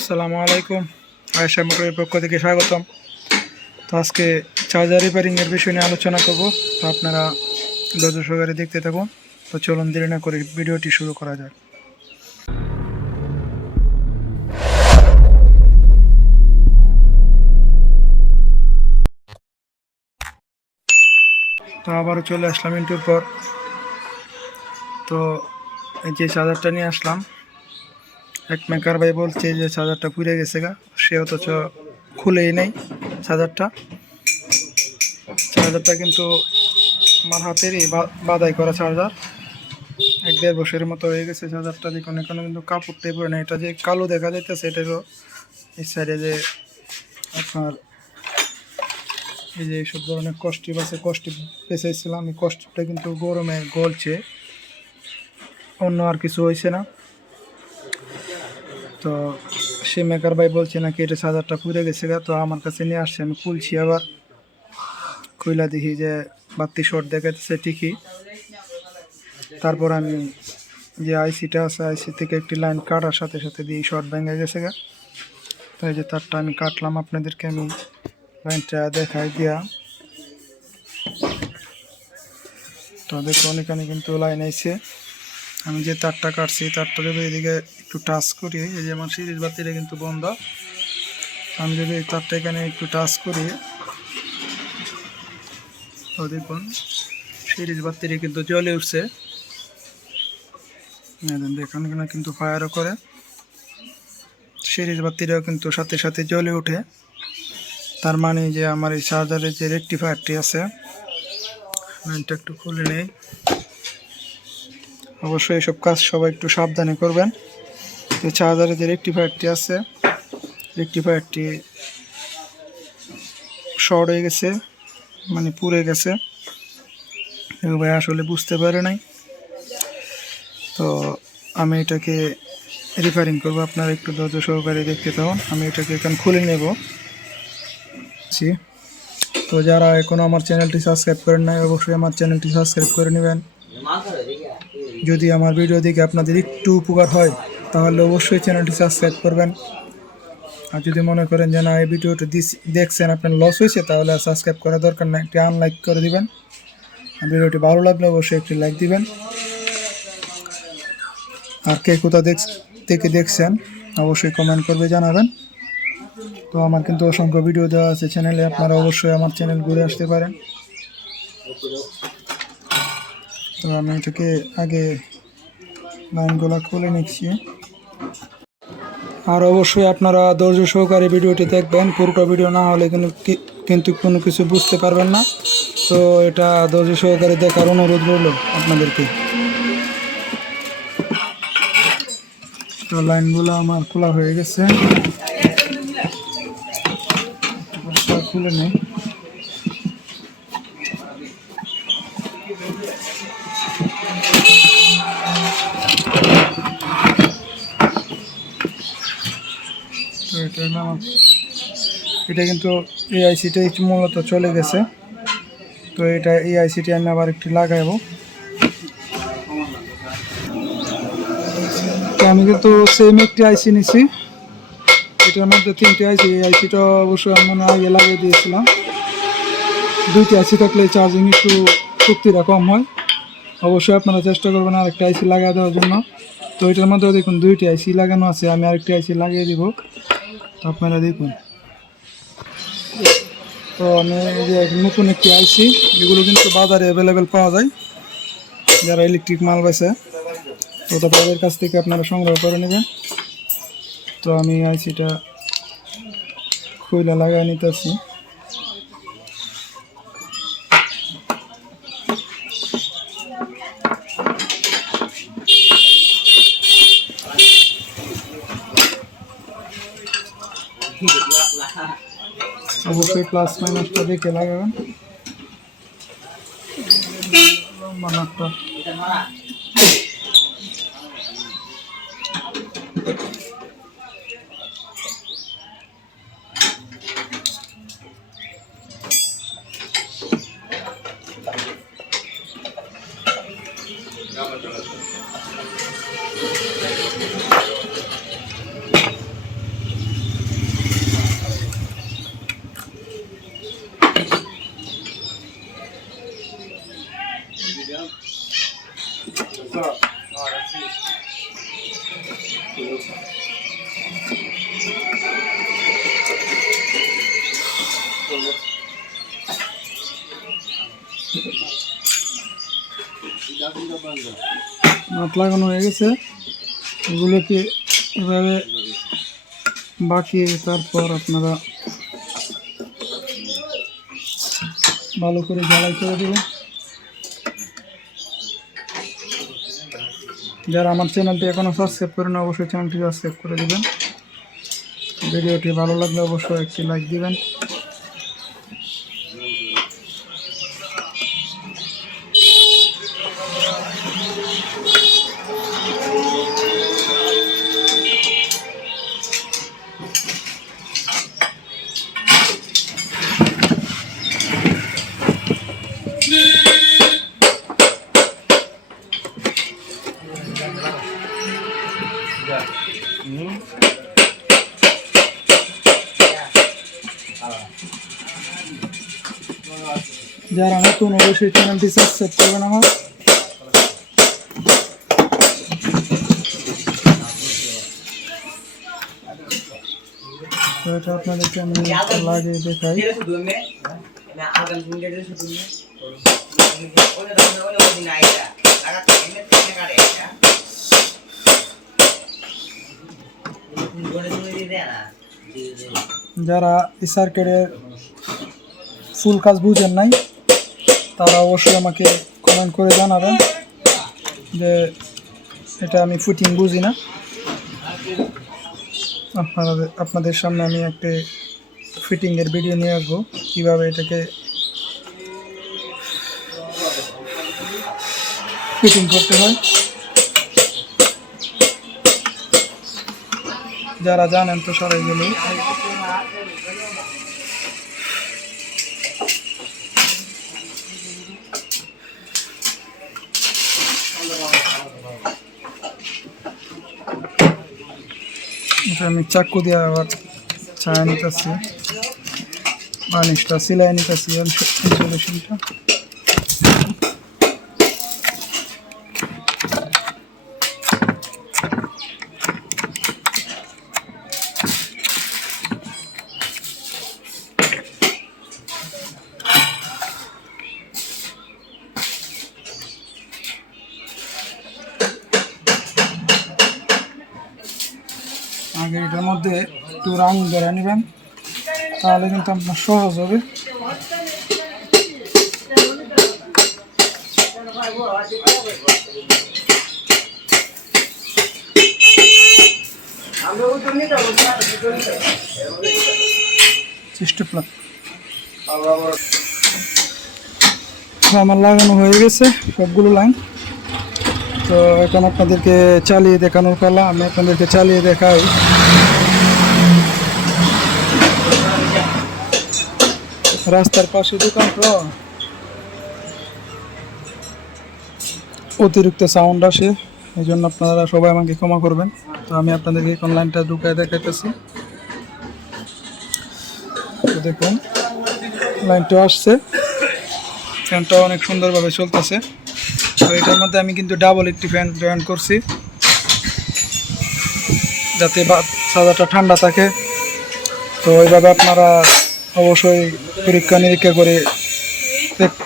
আসসালামু আলাইকুম। আয়সা মোটরের পক্ষ থেকে স্বাগতম। তো আজকে চার্জার রিপেয়ারিংয়ের বিষয় নিয়ে আলোচনা করব। তো আপনারা ধৈর্য সহকারে দেখতে থাকুন। তো চলুন দেরি না করে ভিডিওটি শুরু করা যাক। তো আবারও চলে আসলাম ইন্টুর পর। তো এই যে চার্জারটা নিয়ে আসলাম। এক মেকার ভাই বলছে যে চার্জারটা পুড়ে গেছে গা। সে অথচ খুলেই নেই চার্জারটা। চার্জারটা কিন্তু আমার হাতেরই বাদাই করা চার্জার। এক দেড় বছরের মতো হয়ে গেছে চার্জারটা দেখুন এখানে কিন্তু কাপড়টাই পরে না এটা যে কালো দেখা যাইতেছে, এটারও এই সাইডে যে আপনার এই যে এইসব ধরনের কষ্টি আছে কষ্টি পেঁচাইছিলাম এই কষ্টটা কিন্তু গরমে গলছে। অন্য আর কিছু হয়েছে না। তো সে মেকার ভাই বলছে নাকি এটা চার্জারটা পুড়ে গেছে গা, তো আমার কাছে নিয়ে আসছে, আমি খুলছি আবার। খুইলা দেখি যে বাতি শর্ট দেখাচ্ছে ঠিকই। তারপর আমি যে আইসিটা আছে, আইসি থেকে একটি লাইন কাটার সাথে সাথে দিয়ে শর্ট ভেঙে গেছে গা। তো এই যে তারটা আমি কাটলাম, আপনাদেরকে আমি লাইনটা দেখাই দিয়া। তো দেখুন এখানে কিন্তু লাইন আইছে। আমি যে তারটা কাটছি তারটা যদি এদিকে একটু টাচ করি এই যে আমার সিরিজ বাতিটা কিন্তু বন্ধ। আমি যদি এই তারটা এখানে একটু টাচ করি তো দেখুন সিরিজ বাতিটা কিন্তু জ্বলে উঠছে। দেখুন, এখানে কিন্তু ফায়ারও করে। সিরিজ বাতিটাও কিন্তু সাথে সাথে জ্বলে ওঠে। তার মানে যে আমার এই চার্জারের যে রেকটিফায়ারটি আছে লাইনটা একটু খুলে নেই। অবশ্যই এসব কাজ সবাই একটু সাবধানে করবেন। যে চার্জারে যে রেকটিফায়ারটি আছে, রেকটিফায়ারটি শর্ট হয়ে গেছে মানে পুড়ে গেছে। ভাই আসলে বুঝতে পারে নাই। তো আমি এটাকে রিপেয়ারিং করব, আপনারা একটু ধৈর্য সহকারে দেখতে থাকুন। আমি এটাকে এখানে খুলে নেব। জি। তো যারা এখনও আমার চ্যানেলটি সাবস্ক্রাইব করেন নাই, অবশ্যই আমার চ্যানেলটি সাবস্ক্রাইব করে নেবেন। যদি আমার ভিডিও দেখে আপনাদের একটু উপকার হয়, তাহলে অবশ্যই চ্যানেলটি সাবস্ক্রাইব করবেন। আর যদি মনে করেন যে না, এই ভিডিওটা দেখছেন, আপনার লস হয়েছে, তাহলে সাবস্ক্রাইব করার দরকার না একটি আনলাইক করে দিবেন। ভিডিওটি ভালো লাগলে অবশ্যই একটি লাইক দিবেন। আর কে কোথা দেখ থেকে দেখছেন, অবশ্যই কমেন্ট করবে, জানাবেন। তো আমার কিন্তু অসংখ্য ভিডিও দেওয়া আছে চ্যানেলে আপনারা অবশ্যই আমার চ্যানেল ঘুরে আসতে পারেন। তো আমি এটাকে আগে লাইনগুলো খুলে নিচ্ছি। আর অবশ্যই আপনারা ধৈর্য সহকারে ভিডিওটি দেখবেন। পুরোটা ভিডিও না হলে কিন্তু কিন্তু কোনো কিছু বুঝতে পারবেন না। তো এটা ধৈর্য সহকারে দেখার অনুরোধ রইল আপনাদেরকে। তো লাইনগুলো আমার খোলা হয়ে গেছে। খুলে নেই। তো এটা এটা কিন্তু এই আইসিটা একটু মূলত চলে গেছে। তো এটা এই আইসিটি আমি আবার একটু লাগাইবো আমি কিন্তু সেম একটি আইসি নিছি। এটার মধ্যে তিনটি আইসি এই আইসিটা অবশ্যই আমি মনে হয় লাগিয়ে দিয়েছিলাম। দুইটি আইসি থাকলে চার্জিং একটু শক্তিটা কম হয়। অবশ্যই আপনারা চেষ্টা করবেন আরেকটা আইসি লাগিয়ে দেওয়ার জন্য। তো এটার মধ্যে দেখুন দুইটি আইসি লাগানো আছে। আমি আরেকটি আইসি লাগিয়ে দিব। আপনারা দেখুন। তো আমি যে নতুন একটি আইসি এগুলো কিন্তু বাজারে অ্যাভেলেবেল পাওয়া যায়। যারা ইলেকট্রিক মাল বেছে তো তাদের কাছ থেকে আপনারা সংগ্রহ করে নেবেন। তো আমি আইসিটা খুলে লাগাই নিতেছি। অবশ্যই প্লাস মাইনাসটা দেখে লাগাবেন। মানারটা মাপ লাগানো হয়ে গেছে। এগুলোকে এভাবে বাকিয়ে তারপর আপনারা ভালো করে ঝালাই করে দেবেন। যারা আমার চ্যানেলটি এখনও সাবস্ক্রাইব করেন অবশ্যই চ্যানেলটি সাবস্ক্রাইব করে দেবেন। ভিডিওটি ভালো লাগলে অবশ্যই একটি লাইক দিবেন। যারা নতুন অবশ্যই চ্যানেলটি সাবস্ক্রাইব করবেন আমার তো এটা আপনাদেরকে আমি লাগিয়ে দেখাই যারা এই সার্কিটের ফুল কাজ বুঝেন নাই তারা অবশ্যই আমাকে কমেন্ট করে জানাবেন যে এটা আমি ফুটিং বুঝি না। আপনাদের আপনাদের সামনে আমি একটা ফিটিংয়ের ভিডিও নিয়ে আসব, কীভাবে এটাকে ফিটিং করতে হয়। যারা জানেন তো সবাই গেলে আমি চাকু দিয়ে আবার ছায়া নিতেছি। বানিশটা সিলাই নিতেছি ইনসুলেশনটা আগে এটার মধ্যে একটু রং ধরে নেবেন, তাহলে কিন্তু আপনার সহজ হবে। আমার লাগানো হয়ে গেছে সবগুলো লাইন। তো এখন আপনাদেরকে চালিয়ে দেখানোর পালা, আমি আপনাদেরকে চালিয়ে দেখাই। রাস্তার পাশে দোকান তো। অতিরিক্ত সাউন্ড আসে, এই জন্য আপনারা সবাই আমাকে ক্ষমা করবেন। তো আমি আপনাদেরকে এখন লাইনটা ঢুকায় দেখাইতেছি। দেখুন, লাইনটা আসছে। ফ্যানটা অনেক সুন্দরভাবে চলতেছে। তো এটার মধ্যে আমি কিন্তু ডাবল একটি ফ্যান জয়েন করছি। যাতে সাদাটা ঠান্ডা থাকে। তো ওইভাবে আপনারা অবশ্যই পরীক্ষা নিরীক্ষা করে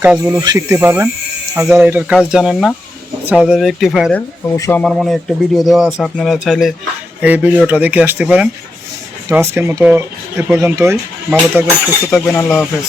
কাজগুলো শিখতে পারবেন। আর যারা এটার কাজ জানেন না, সাদার রেক্টিফায়ারের অবশ্য আমার মনে একটা ভিডিও দেওয়া আছে, আপনারা চাইলে এই ভিডিওটা দেখে আসতে পারেন। তো আজকের মতো এ পর্যন্তই। ভালো থাকবেন, সুস্থ থাকবেন, আল্লাহ হাফেজ।